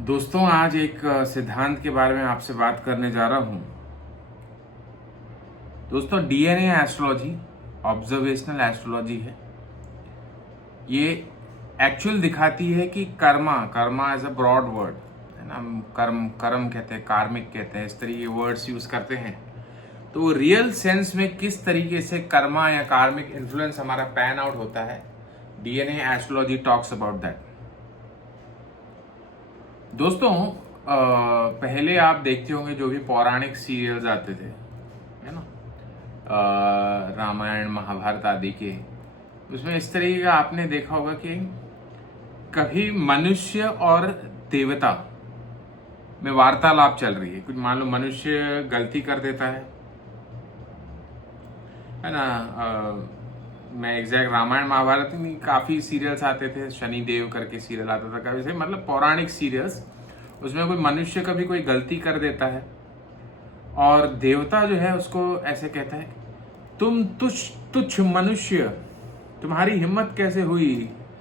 दोस्तों, आज एक सिद्धांत के बारे में आपसे बात करने जा रहा हूं। दोस्तों, डीएनए एस्ट्रोलॉजी ऑब्जर्वेशनल एस्ट्रोलॉजी है। ये एक्चुअल दिखाती है कि karma as a broad word है ना। हम कर्म कहते हैं, कार्मिक कहते हैं, इस तरह के वर्ड्स यूज करते हैं। तो रियल सेंस में किस तरीके से कर्मा या कार्मिक इन्फ्लुएंस हमारा पैन आउट होता है, DNA astrology talks about that. दोस्तों, पहले आप देखते होंगे जो भी पौराणिक सीरियल्स आते थे, है ना, रामायण महाभारत आदि के, उसमें इस तरीके का आपने देखा होगा कि कभी मनुष्य और देवता में वार्तालाप चल रही है। कुछ मान लो मनुष्य गलती कर देता है ना। मैं एग्जैक्ट रामायण महाभारत में काफी सीरियल्स आते थे, शनि देव करके सीरियल आता था कभी से, मतलब पौराणिक सीरियल्स। उसमें कोई मनुष्य कभी कोई गलती कर देता है और देवता जो है उसको ऐसे कहता है, तुम तुच्छ मनुष्य, तुम्हारी हिम्मत कैसे हुई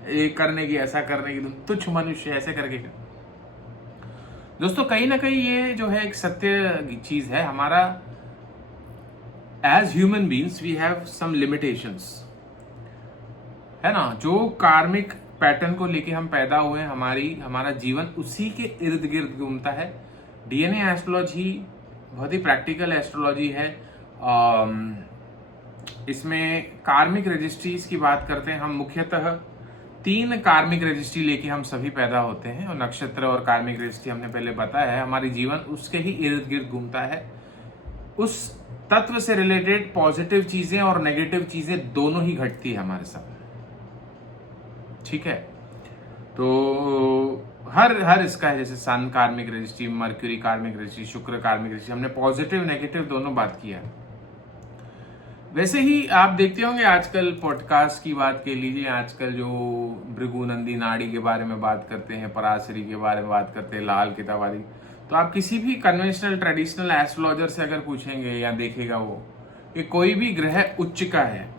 ये करने की, ऐसा करने की, तुम तुच्छ मनुष्य, ऐसे करके। दोस्तों, कहीं ना कहीं ये जो है एक सत्य चीज है। हमारा as human beings we have some limitations, है ना। जो कार्मिक पैटर्न को लेके हम पैदा हुए, हमारा जीवन उसी के इर्द गिर्द घूमता है। डीएनए एस्ट्रोलॉजी बहुत ही प्रैक्टिकल एस्ट्रोलॉजी है। इसमें कार्मिक रजिस्ट्रीज की बात करते हैं हम। मुख्यतः 3 कार्मिक रजिस्ट्री लेके हम सभी पैदा होते हैं, और नक्षत्र और कार्मिक रजिस्ट्री हमने पहले बताया है। हमारी जीवन उसके ही इर्द गिर्द घूमता है। उस तत्व से रिलेटेड पॉजिटिव चीजें और नेगेटिव चीजें दोनों ही घटती है हमारे साथ, ठीक है। तो हर इसका है, जैसे सन कार्मिक रजिस्ट्री, मर्क्यूरी कार्मिक रजिस्ट्री, शुक्र कार्मिक रजिस्ट्री, हमने पॉजिटिव नेगेटिव दोनों बात किया है। वैसे ही आप देखते होंगे आजकल पॉडकास्ट की बात कर लीजिए, आजकल जो भृगुनंदी नाड़ी के बारे में बात करते हैं, पराशरी के बारे में बात करते हैं, लाल किताब आदि। तो आप किसी भी कन्वेंशनल ट्रेडिशनल एस्ट्रोलॉजर से अगर पूछेंगे या देखेगा वो कि कोई भी ग्रह उच्च का है,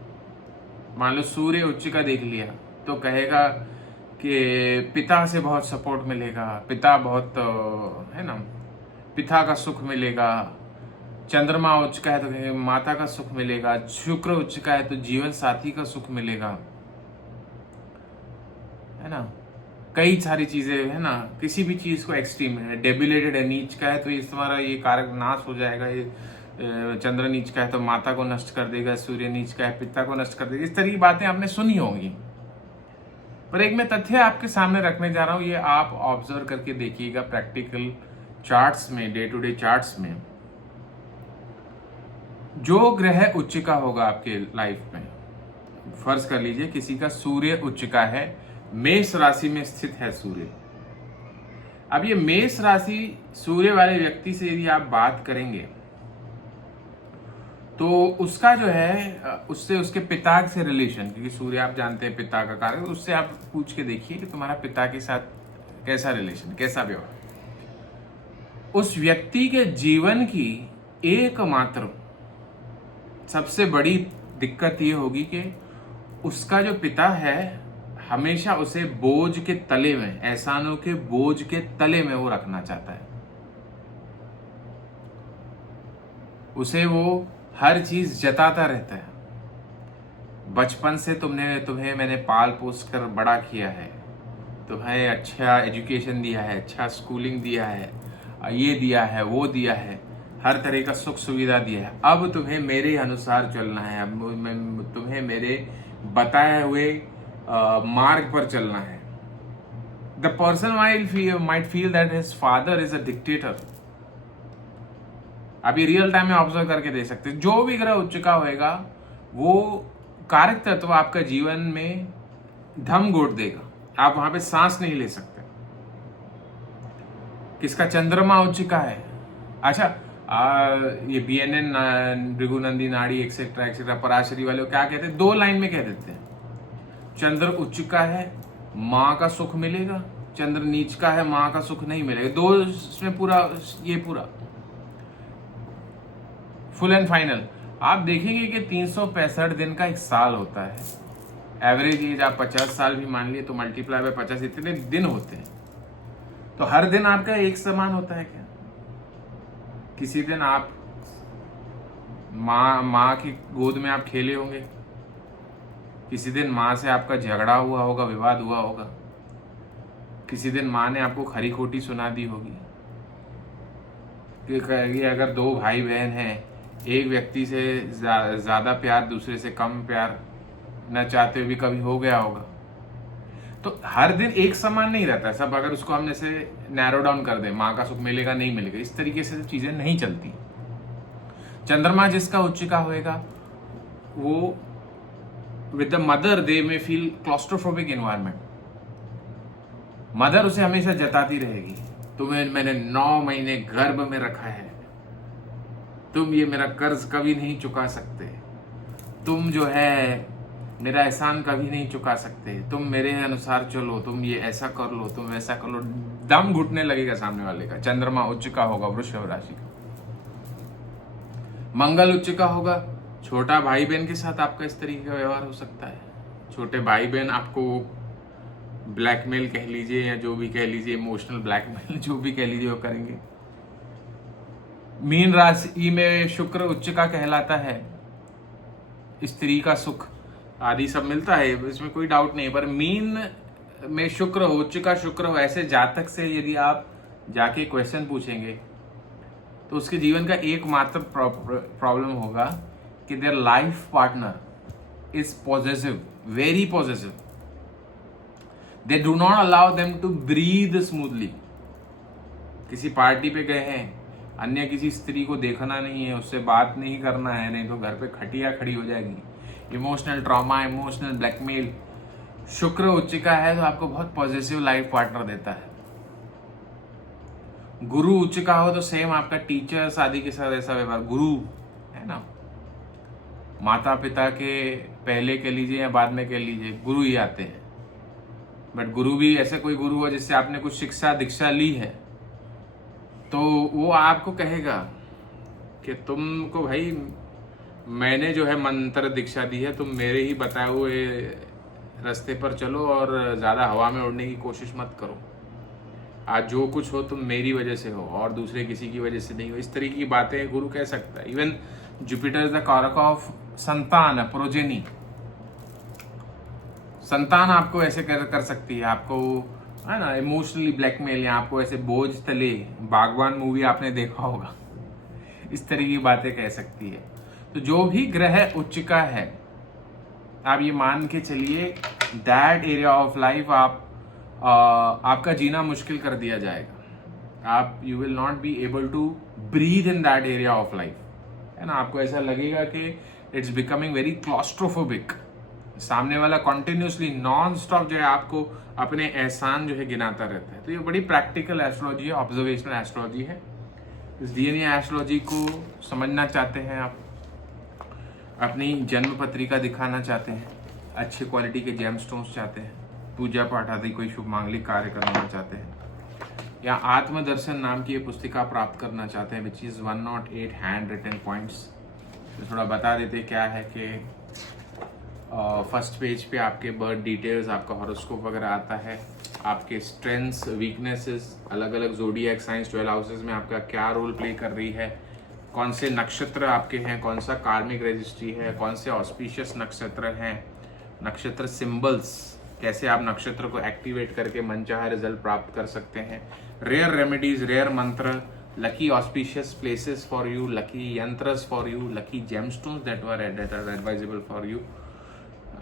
मान लो सूर्य उच्च का देख लिया, तो कहेगा कि पिता से बहुत सपोर्ट मिलेगा, पिता बहुत है ना, पिता का सुख मिलेगा। चंद्रमा उच्च का है तो कहेंगे माता का सुख मिलेगा। शुक्र उच्च का है तो जीवन साथी का सुख मिलेगा, है ना। कई सारी चीजें, है ना। किसी भी चीज को एक्सट्रीम है, डेबिलेटेड है, नीच का है तो ये तुम्हारा ये कारक नाश हो जाएगा। ये चंद्र नीच का है तो माता को नष्ट कर देगा, सूर्य नीच का है पिता को नष्ट कर देगा। इस तरह की बातें आपने सुनी होंगी, पर एक मैं तथ्य आपके सामने रखने जा रहा हूं। ये आप ऑब्जर्व करके देखिएगा प्रैक्टिकल चार्ट्स में, डे टू डे चार्ट्स में। जो ग्रह उच्च का होगा आपके लाइफ में, फर्ज कर लीजिए किसी का सूर्य उच्च का है, मेष राशि में स्थित है सूर्य। अब ये मेष राशि सूर्य वाले व्यक्ति से यदि आप बात करेंगे तो उसका जो है उससे उसके पिता से रिलेशन, क्योंकि सूर्य आप जानते हैं पिता का कारक, उससे आप पूछ के देखिए कि तुम्हारा पिता के साथ कैसा रिलेशन, कैसा व्यवहार। उस व्यक्ति के जीवन की एकमात्र सबसे बड़ी दिक्कत ये होगी कि उसका जो पिता है हमेशा उसे बोझ के तले में, एहसानों के बोझ के तले में वो रखना चाहता है। उसे वो हर चीज जताता रहता है। बचपन से तुम्हें मैंने पाल पोस कर बड़ा किया है, तुम्हें अच्छा एजुकेशन दिया है, अच्छा स्कूलिंग दिया है, ये दिया है, वो दिया है, हर तरह का सुख सुविधा दिया है। अब तुम्हें मेरे अनुसार चलना है, अब तुम्हें मेरे बताए हुए मार्ग पर चलना है। The person might feel that his father is a dictator. आप ये रियल टाइम में ऑब्जर्व करके देख सकते हैं। जो भी ग्रह उच्च का होएगा वो कारक तत्व आपका जीवन में धम गोट देगा, आप वहां पे सांस नहीं ले सकते। किसका चंद्रमा उच्च का है, अच्छा ये BNN, भृगुनंदी नाड़ी एक्सेट्रा एक्सेट्रा, पराशरी वाले क्या कहते हैं, 2 लाइन में कह देते हैं। चंद्र उच्च का है माँ का सुख मिलेगा, चंद्र नीच का है माँ का सुख नहीं मिलेगा। 2 इसमें पूरा फुल एंड फाइनल। आप देखेंगे कि 365 दिन का एक साल होता है। एवरेज एज आप 50 साल भी मान लिए तो मल्टीप्लाई बाय 50 इतने दिन होते हैं। तो हर दिन आपका एक समान होता है क्या? किसी दिन आप माँ की गोद में आप खेले होंगे, किसी दिन माँ से आपका झगड़ा हुआ होगा, विवाद हुआ होगा, किसी दिन माँ ने आपको खरी खोटी सुना दी होगी कि अगर दो भाई बहन हैं, एक व्यक्ति से ज्यादा प्यार दूसरे से कम प्यार न चाहते हुए भी कभी हो गया होगा। तो हर दिन एक समान नहीं रहता है सब। अगर उसको हम जैसे नैरो डाउन कर दें, माँ का सुख मिलेगा नहीं मिलेगा, इस तरीके से चीजें नहीं चलती। चंद्रमा जिसका उच्चिका होएगा वो विद द मदर दे में फील क्लॉस्ट्रोफोबिक एनवायरनमेंट। मदर उसे हमेशा जताती रहेगी, तुम्हें मैंने 9 महीने गर्भ में रखा है, तुम ये मेरा कर्ज कभी नहीं चुका सकते, तुम जो है मेरा एहसान कभी नहीं चुका सकते, तुम मेरे अनुसार चलो, तुम ये ऐसा कर लो, तुम ऐसा कर लो। दम घुटने लगेगा सामने वाले का। चंद्रमा उच्च का होगा वृषभ राशि का। मंगल उच्च का होगा, छोटा भाई बहन के साथ आपका इस तरीके का व्यवहार हो सकता है। छोटे भाई बहन आपको ब्लैकमेल कह लीजिए या जो भी कह लीजिए, इमोशनल ब्लैकमेल जो भी कह लीजिए वो करेंगे। मीन राशि में शुक्र उच्च का कहलाता है, स्त्री का सुख आदि सब मिलता है, इसमें कोई डाउट नहीं। पर मीन में शुक्र हो, उच्च का शुक्र हो, ऐसे जातक से यदि आप जाके क्वेश्चन पूछेंगे तो उसके जीवन का एकमात्र प्रॉब्लम होगा कि their life partner is possessive, very possessive. They do not allow them to breathe smoothly. किसी पार्टी पे गए हैं, अन्य किसी स्त्री को देखना नहीं है, उससे बात नहीं करना है, नहीं तो घर पे खटिया खड़ी हो जाएगी। Emotional trauma, emotional blackmail. शुक्र उच्चिका है तो आपको बहुत पॉजिटिव लाइफ पार्टनर देता है। गुरु उच्चिका हो तो सेम आपका टीचर्स आदि के साथ ऐसा व्यवहार। गुरु है ना, माता पिता के पहले कह लीजिए या बाद में कह लीजिए, गुरु ही आते हैं। बट गुरु भी ऐसे कोई गुरु हो जिससे आपने कुछ शिक्षा दीक्षा ली है तो वो आपको कहेगा कि तुमको भाई मैंने जो है मंत्र दीक्षा दी है, तुम मेरे ही बताए हुए रास्ते पर चलो और ज्यादा हवा में उड़ने की कोशिश मत करो। आज जो कुछ हो तुम मेरी वजह से हो और दूसरे किसी की वजह से नहीं हो। इस तरीके की बातें गुरु कह सकता है। इवन जुपिटर इज द कारक ऑफ संतान, प्रोजेनी। संतान आपको ऐसे कर सकती है, आपको है ना इमोशनली ब्लैकमेल, या आपको ऐसे बोझ तले, बागवान मूवी आपने देखा होगा, इस तरह की बातें कह सकती है। तो जो भी ग्रह उच्चिका है, आप ये मान के चलिए दैट एरिया ऑफ लाइफ आपका जीना मुश्किल कर दिया जाएगा। आप you will not be able to breathe in that area of life, है ना। आपको ऐसा लगेगा कि इट्स बिकमिंग वेरी क्लॉस्ट्रोफोबिक। सामने वाला कॉन्टिन्यूसली नॉन स्टॉप जो है आपको अपने एहसान जो है गिनाता रहता है। तो ये बड़ी प्रैक्टिकल एस्ट्रोलॉजी है, ऑब्जर्वेशनल एस्ट्रोलॉजी है। इस डीएनए एस्ट्रोलॉजी को समझना चाहते हैं आप, अपनी जन्म पत्रिका दिखाना चाहते हैं, अच्छे क्वालिटी के जेमस्टोन्स चाहते हैं, पूजा पाठ आदि कोई शुभ मांगलिक कार्य करना चाहते हैं, या आत्मदर्शन नाम की ये पुस्तिका प्राप्त करना चाहते हैं, which is 108 hand written points. तो थोड़ा बता देते क्या है कि फर्स्ट पेज पे आपके बर्थ डिटेल्स, आपका हॉरोस्कोप वगैरह आता है, आपके स्ट्रेंथ्स, वीकनेसेस, अलग अलग ज़ोडिएक साइंस 12 हाउसेस में आपका क्या रोल प्ले कर रही है, कौन से नक्षत्र आपके हैं, कौन सा कार्मिक रजिस्ट्री है, कौन से ऑस्पिशियस नक्षत्र हैं, नक्षत्र सिंबल्स, कैसे आप नक्षत्र को एक्टिवेट करके मनचाहा रिजल्ट प्राप्त कर सकते हैं, rare remedies, rare mantra, lucky auspicious places for you, lucky yantras for you, lucky gemstones that are advisable for you,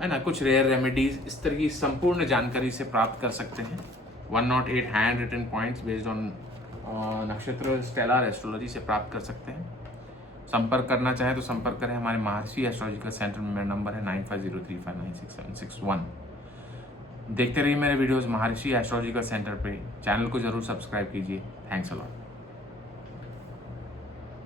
है ना, कुछ रेयर रेमेडीज, इस तरह की संपूर्ण जानकारी से प्राप्त कर सकते हैं। 108 hand written points based on नक्षत्र स्टेलर एस्ट्रोलॉजी से प्राप्त कर सकते हैं। संपर्क करना चाहे तो संपर्क करें हमारे महर्षि एस्ट्रोलॉजिकल सेंटर में। मेरा नंबर है 9503596761। देखते रहिए मेरे वीडियोस महर्षि एस्ट्रोलॉजिकल सेंटर पे। चैनल को जरूर सब्सक्राइब कीजिए। Thanks a lot.